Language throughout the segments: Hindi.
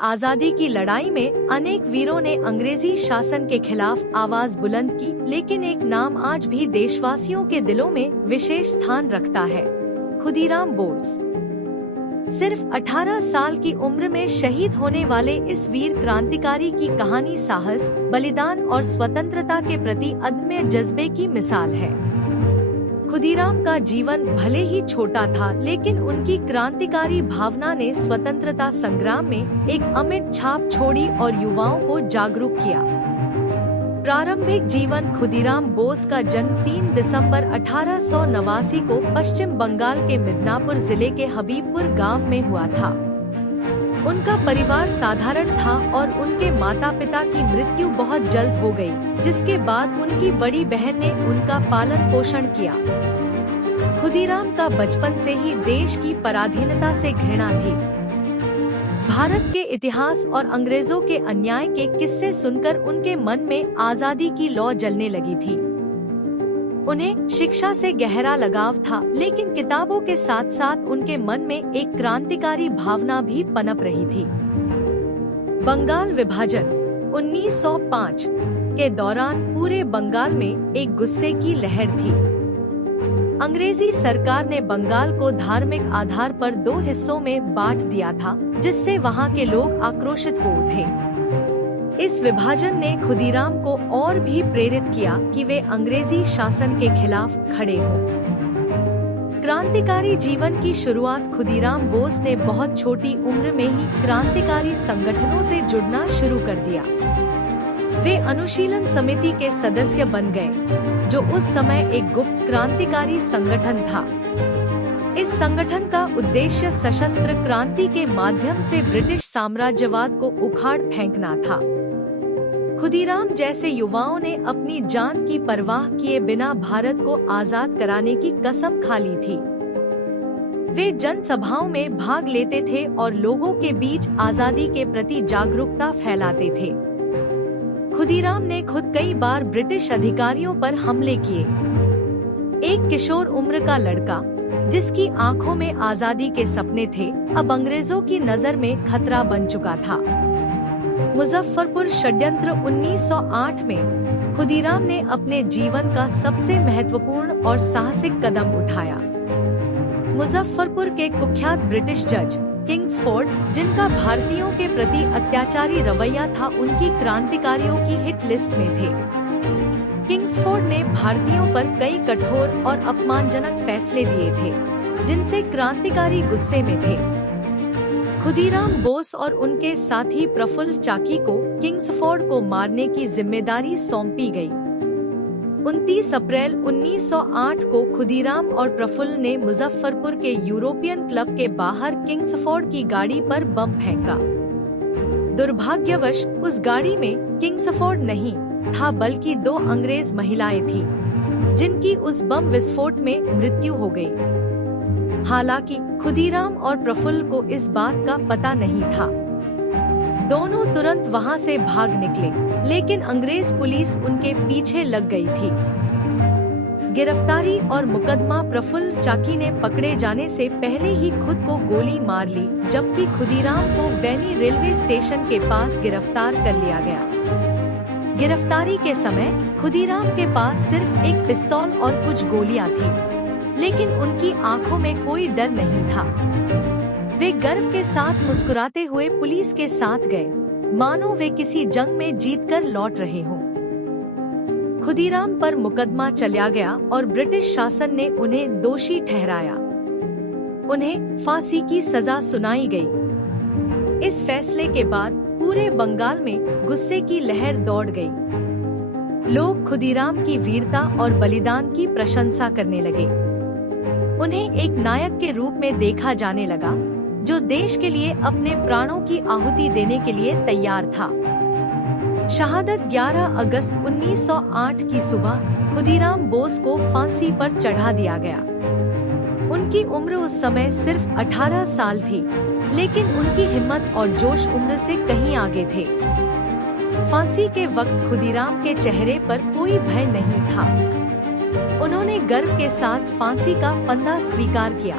आजादी की लड़ाई में अनेक वीरों ने अंग्रेजी शासन के खिलाफ आवाज बुलंद की, लेकिन एक नाम आज भी देशवासियों के दिलों में विशेष स्थान रखता है, खुदीराम बोस। सिर्फ 18 साल की उम्र में शहीद होने वाले इस वीर क्रांतिकारी की कहानी साहस, बलिदान और स्वतंत्रता के प्रति अदम्य जज्बे की मिसाल है। खुदीराम का जीवन भले ही छोटा था, लेकिन उनकी क्रांतिकारी भावना ने स्वतंत्रता संग्राम में एक अमिट छाप छोड़ी और युवाओं को जागरूक किया। प्रारंभिक जीवन। खुदीराम बोस का जन्म 3 दिसंबर 1889 को पश्चिम बंगाल के मिदनापुर जिले के हबीबपुर गांव में हुआ था। उनका परिवार साधारण था और उनके माता पिता की मृत्यु बहुत जल्द हो गई, जिसके बाद उनकी बड़ी बहन ने उनका पालन पोषण किया। खुदीराम का बचपन से ही देश की पराधीनता से घृणा थी। भारत के इतिहास और अंग्रेजों के अन्याय के किस्से सुनकर उनके मन में आजादी की लौ जलने लगी थी। उन्हें शिक्षा से गहरा लगाव था, लेकिन किताबों के साथ साथ उनके मन में एक क्रांतिकारी भावना भी पनप रही थी। बंगाल विभाजन 1905 के दौरान पूरे बंगाल में एक गुस्से की लहर थी। अंग्रेजी सरकार ने बंगाल को धार्मिक आधार पर 2 हिस्सों में बांट दिया था, जिससे वहां के लोग आक्रोशित हो उठे। इस विभाजन ने खुदीराम को और भी प्रेरित किया कि वे अंग्रेजी शासन के खिलाफ खड़े हों। क्रांतिकारी जीवन की शुरुआत। खुदीराम बोस ने बहुत छोटी उम्र में ही क्रांतिकारी संगठनों से जुड़ना शुरू कर दिया। वे अनुशीलन समिति के सदस्य बन गए, जो उस समय एक गुप्त क्रांतिकारी संगठन था। इस संगठन का उद्देश्य सशस्त्र क्रांति के माध्यम से ब्रिटिश साम्राज्यवाद को उखाड़ फेंकना था। खुदीराम जैसे युवाओं ने अपनी जान की परवाह किए बिना भारत को आजाद कराने की कसम खा ली थी। वे जनसभाओं में भाग लेते थे और लोगों के बीच आजादी के प्रति जागरूकता फैलाते थे। खुदीराम ने खुद कई बार ब्रिटिश अधिकारियों पर हमले किए। एक किशोर उम्र का लड़का, जिसकी आंखों में आजादी के सपने थे, अब अंग्रेजों की नजर में खतरा बन चुका था। मुजफ्फरपुर षड्यंत्र 1908 में खुदीराम ने अपने जीवन का सबसे महत्वपूर्ण और साहसिक कदम उठाया। मुजफ्फरपुर के कुख्यात ब्रिटिश जज किंग्सफोर्ड, जिनका भारतीयों के प्रति अत्याचारी रवैया था, उनकी क्रांतिकारियों की हिट लिस्ट में थे। किंग्सफोर्ड ने भारतीयों पर कई कठोर और अपमानजनक फैसले दिए थे, जिनसे क्रांतिकारी गुस्से में थे। खुदीराम बोस और उनके साथी प्रफुल्ल चाकी को किंग्सफोर्ड को मारने की जिम्मेदारी सौंपी गई। 29 अप्रैल 1908 को खुदीराम और प्रफुल्ल ने मुजफ्फरपुर के यूरोपियन क्लब के बाहर किंग्सफोर्ड की गाड़ी पर बम फेंका। दुर्भाग्यवश उस गाड़ी में किंग्सफोर्ड नहीं था, बल्कि 2 अंग्रेज महिलाएं थीं, जिनकी उस बम विस्फोट में मृत्यु हो गई। हालांकि खुदीराम और प्रफुल्ल को इस बात का पता नहीं था। दोनों तुरंत वहां से भाग निकले, लेकिन अंग्रेज पुलिस उनके पीछे लग गई थी। गिरफ्तारी और मुकदमा। प्रफुल्ल चाकी ने पकड़े जाने से पहले ही खुद को गोली मार ली, जबकि खुदीराम को वैनी रेलवे स्टेशन के पास गिरफ्तार कर लिया गया। गिरफ्तारी के समय खुदीराम के पास सिर्फ एक पिस्तौल और कुछ गोलियां थी, लेकिन उनकी आंखों में कोई डर नहीं था। वे गर्व के साथ मुस्कुराते हुए पुलिस के साथ गए, मानो वे किसी जंग में जीतकर लौट रहे हों। खुदीराम पर मुकदमा चलाया गया और ब्रिटिश शासन ने उन्हें दोषी ठहराया। उन्हें फांसी की सजा सुनाई गई। इस फैसले के बाद पूरे बंगाल में गुस्से की लहर दौड़ गई। लोग खुदीराम की वीरता और बलिदान की प्रशंसा करने लगे। उन्हें एक नायक के रूप में देखा जाने लगा, जो देश के लिए अपने प्राणों की आहुति देने के लिए तैयार था। शहादत 11 अगस्त 1908 की सुबह खुदीराम बोस को फांसी पर चढ़ा दिया गया। उनकी उम्र उस समय सिर्फ 18 साल थी, लेकिन उनकी हिम्मत और जोश उम्र से कहीं आगे थे। फांसी के वक्त खुदीराम के चेहरे पर कोई भय नहीं था। उन्होंने गर्व के साथ फांसी का फंदा स्वीकार किया।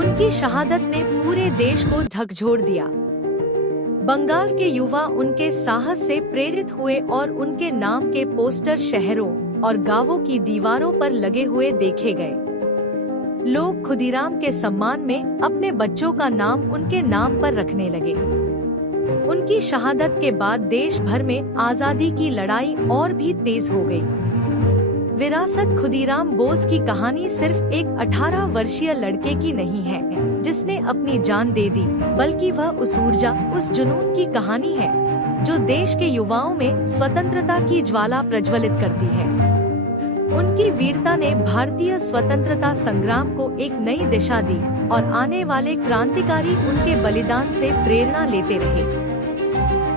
उनकी शहादत ने पूरे देश को झकझोर दिया। बंगाल के युवा उनके साहस से प्रेरित हुए और उनके नाम के पोस्टर शहरों और गांवों की दीवारों पर लगे हुए देखे गए। लोग खुदीराम के सम्मान में अपने बच्चों का नाम उनके नाम पर रखने लगे। उनकी शहादत के बाद देश भर में आजादी की लड़ाई और भी तेज हो गई। विरासत खुदीराम बोस की कहानी सिर्फ एक 18 वर्षीय लड़के की नहीं है जिसने अपनी जान दे दी, बल्कि वह उस ऊर्जा, उस जुनून की कहानी है जो देश के युवाओं में स्वतंत्रता की ज्वाला प्रज्वलित करती है। उनकी वीरता ने भारतीय स्वतंत्रता संग्राम को एक नई दिशा दी और आने वाले क्रांतिकारी उनके बलिदान से प्रेरणा लेते रहे।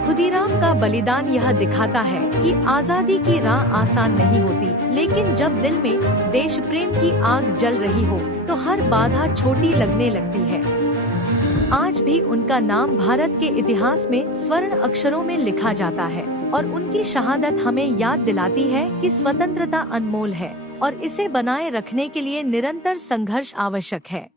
खुदीराम का बलिदान यह दिखाता है कि आजादी की राह आसान नहीं होती, लेकिन जब दिल में देश प्रेम की आग जल रही हो तो हर बाधा छोटी लगने लगती है। आज भी उनका नाम भारत के इतिहास में स्वर्ण अक्षरों में लिखा जाता है और उनकी शहादत हमें याद दिलाती है कि स्वतंत्रता अनमोल है और इसे बनाए रखने के लिए निरंतर संघर्ष आवश्यक है।